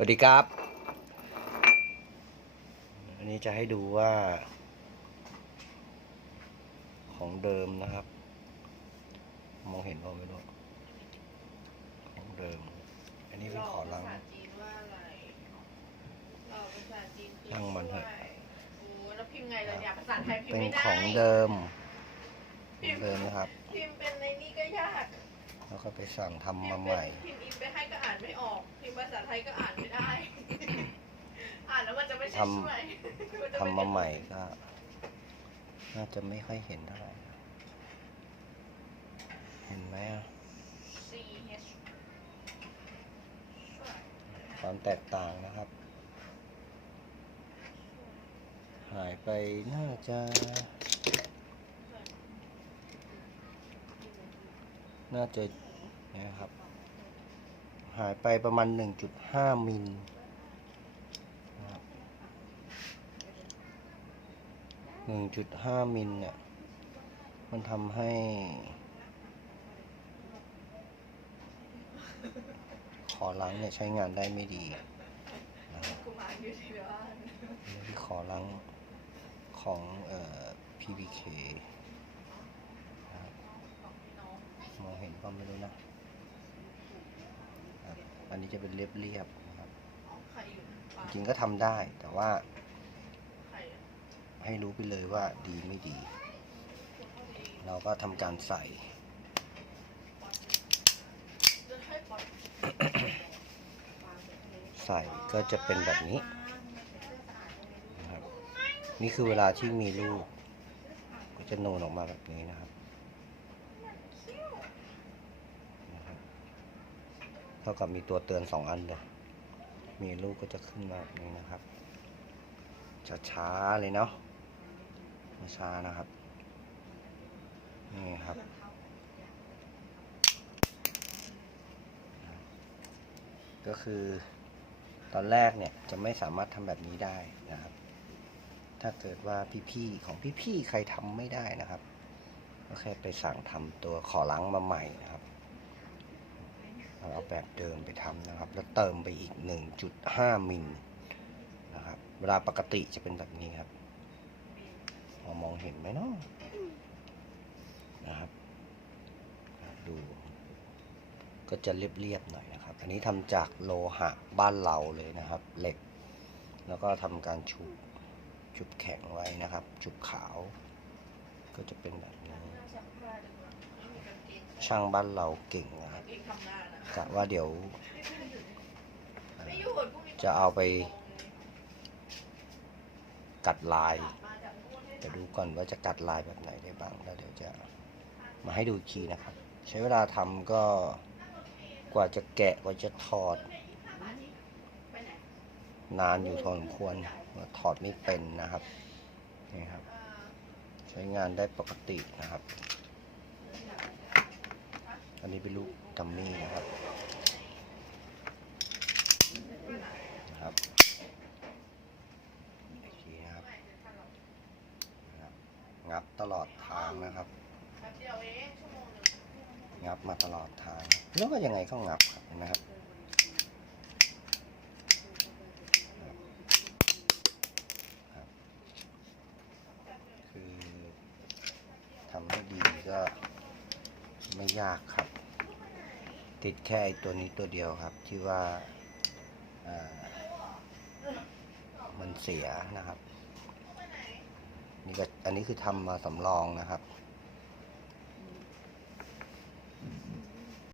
สวัสดีครับ อันนี้จะให้ดูว่า ของเดิมนะครับ มองเห็นเปล่าไม่รู้ของเดิม อันนี้เป็นขอลังภาษาจีนว่าอะไรหล่อภาษาจีนพิพ์ช่างมันเถอะด้วยโอ้แล้วพิมพ์ไงล่ะเนี่ยภาษาไทยพิมเป็พ์นไม่ได้ของเดิมของเดิมนะครับ พิมพ์เป็นในนี่ก็ยาก แล้ว ก็ไปสั่งทำพิมามพ์ใหเป็นม่ พิมพ์อินไปให้ก็อ่านไม่ออกพิมพ์ภาษาไทยก็อ่านไม่ได้ อ่านแล้วมันจะไม่ใช่ทำ ช่วยนจะทำมาใหม่ก็ น่าจะไม่ค่อยเห็นเท่าไหร่นะเห็นไหมอะ C H ความแตกต่างนะครับ หายไปน่าจะ น่าจะเนี่ยครับ หายไปประมาณ 1.5 มิลนะ1.5มิลเนี่ย มันทำให้ ขอล้างเนี่ยใช้งานได้ไม่ดีนะครับกุมารอยู่ที่บ้านนี่คือขอล้างของเอ่อ PPK นะมองเห็นก็ไม่รู้นะ อันนี้จะเป็นเรียบๆนะครับอ๋อใครอยู่ปาจริงๆก็ทำได้แต่ว่าใครอะให้รู้ไปเลยว่าดีไม่ดี เราก็ทำการใส่จะให้ปอดใส่ก็จะเป็นแบบนี้นะครับนี่คือเวลาที่มีลูก ก็จะโนนออกมาแบบนี้นะครับนะครับ เท่ากับมีตัวเตือนสองอันเลยมีลูกก็จะขึ้นมาแบบนี้นะครับช้าๆเลยเนาะไม่ช้านะครับ นี่ครับ ก็คือตอนแรกเนี่ยจะไม่สามารถทำแบบนี้ได้นะครับ ถ้าเกิดว่าพี่ๆของพี่ๆใครทำไม่ได้นะครับ ก็แค่ไปสั่งทำตัวขอล้างมาใหม่นะครับ เอาแบบเดิมไปทำนะครับ แล้วเติมไปอีก 1.5 มิลนะครับเวลาปกติจะเป็นแบบนี้ครับพอมองเห็นไหมเนาะนะครับดู ก็จะเรียบๆหน่อยนะครับ อันนี้ทำจากโลหะบ้านเราเลยนะครับ เหล็ก แล้วก็ทำการชุบชุบแข็งไว้นะครับ ชุบขาว ก็จะเป็นแบบนี้ช่างบ้านเราเก่งนะครับ กะว่าเดี๋ยว จะเอาไป กัดลายจะดูก่อนว่าจะกัดลายแบบไหนได้บ้างแล้วเดี๋ยวจะมาให้ดูอีกทีนะครับ ใช้เวลาทำก็กว่าจะแกะกว่าจะถอด นานอยู่พอสมควรถอดไม่เป็นนะครับนี่ครับ ใช้งานได้ปกตินะครับ นนี้เป็นลูกดัมมี่นะครับนะครับอีกทีนะครับนะครับ งับตลอดทางนะครับ งับมาตลอดทาง แล้วก็ยังไงก็งับครับนะครับคือทำให้ดีก็ไม่ยากครับ ติดแค่ตัวนี้ตัวเดียวครับ ที่ว่ามันเสียนะครับนี่ก็อันนี้คือทำมาสำรองนะครับ